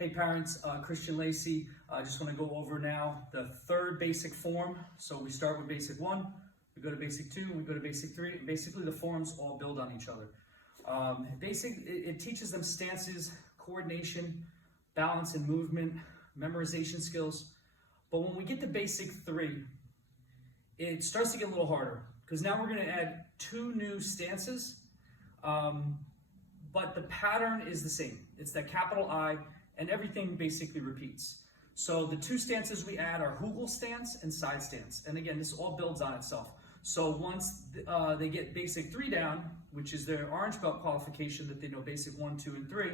Hey parents, Christian Lacey. I just want to go over now the third basic form. So we start with basic 1, we go to basic 2, we go to basic 3, and basically the forms all build on each other. It teaches them stances, coordination, balance and movement, memorization skills. But when we get to basic 3, it starts to get a little harder because now we're going to add 2 new stances, but the pattern is the same. It's that capital I, and everything basically repeats. So the 2 stances we add are Hugel stance and side stance. And again, this all builds on itself. So once they get basic 3 down, which is their orange belt qualification that they know basic 1, 2, and 3,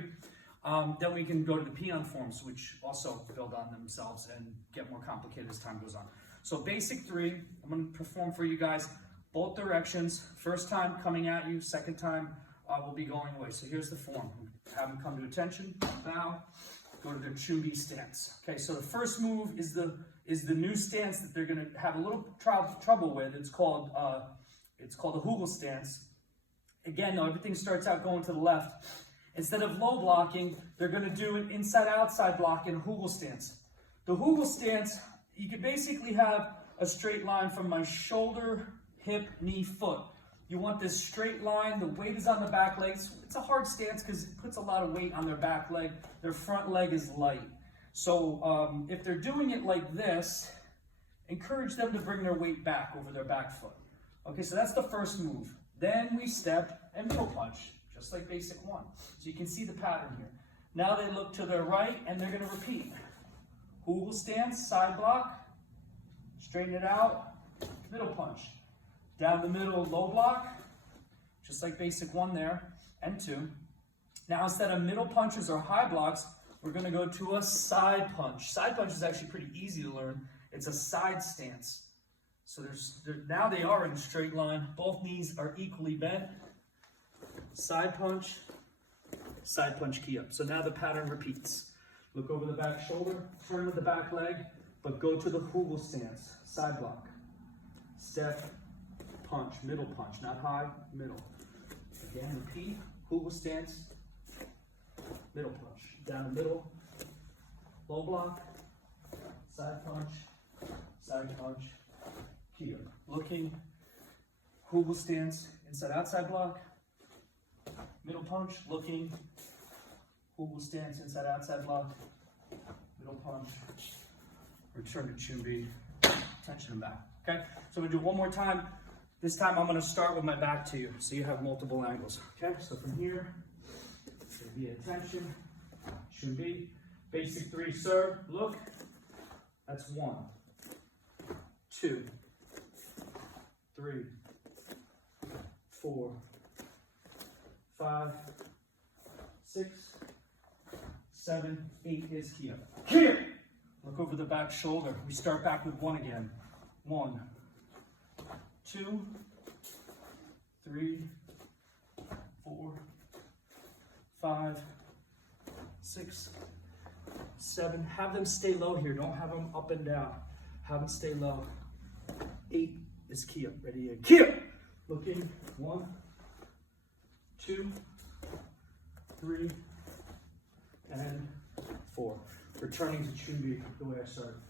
then we can go to the peon forms, which also build on themselves and get more complicated as time goes on. So basic 3, I'm going to perform for you guys both directions. First time coming at you, second time will be going away. So here's the form. Have them come to attention, bow, go to their chumbi stance. Okay, so the first move is the new stance that they're going to have a little trouble with. It's called the Hugel stance. Again, though, everything starts out going to the left. Instead of low blocking, they're going to do an inside-outside block in a Hugel stance. The Hugel stance, you can basically have a straight line from my shoulder, hip, knee, foot. You want this straight line. The weight is on the back legs. It's a hard stance because it puts a lot of weight on their back leg. Their front leg is light. So if they're doing it like this, encourage them to bring their weight back over their back foot. Okay, so that's the first move. Then we step and middle punch, just like basic 1. So you can see the pattern here. Now they look to their right and they're going to repeat. Hugel stance, side block, straighten it out, middle punch. Down the middle, low block, just like basic 1 there, and 2. Now instead of middle punches or high blocks, we're going to go to a side punch. Side punch is actually pretty easy to learn. It's a side stance. So now they are in a straight line. Both knees are equally bent. Side punch, key up. So now the pattern repeats. Look over the back shoulder, turn with the back leg, but go to the Hugel stance, side block. Step, punch, middle punch, not high, middle. Again, repeat, Hugel stance, middle punch. Down the middle, low block, side punch, key up. Looking, Hugel stance, inside outside block, middle punch, looking, Hugel stance, inside outside block, middle punch, return to chumbi, tension and back. Okay, so we'll do one more time. This time I'm going to start with my back to you, so you have multiple angles. Okay, so from here, there'll be attention, chumbi, basic 3, serve, look. That's 1, 2, 3, 4, 5, 6, 7, 8 is here. Here! Look over the back shoulder. We start back with 1 again. 1, 2, 3, 4, 5, 6, 7. Have them stay low here. Don't have them up and down. Have them stay low. 8 is key up. Ready? Key up! Looking. 1, 2, 3, and 4. Returning to chumbi the way I started.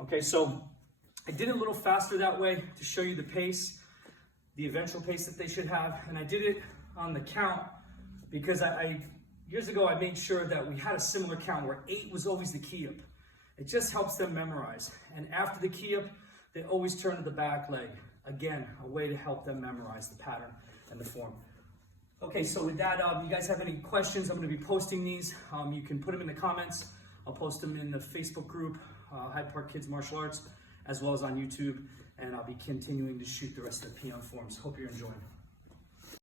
Okay, so I did it a little faster that way to show you the pace, the eventual pace that they should have. And I did it on the count because years ago I made sure that we had a similar count where 8 was always the key up. It just helps them memorize. And after the key up, they always turn to the back leg. Again, a way to help them memorize the pattern and the form. Okay, so with that, you guys have any questions? I'm going to be posting these. You can put them in the comments. I'll post them in the Facebook group, Hyde Park Kids Martial Arts, as well as on YouTube, and I'll be continuing to shoot the rest of the peon forms. Hope you're enjoying.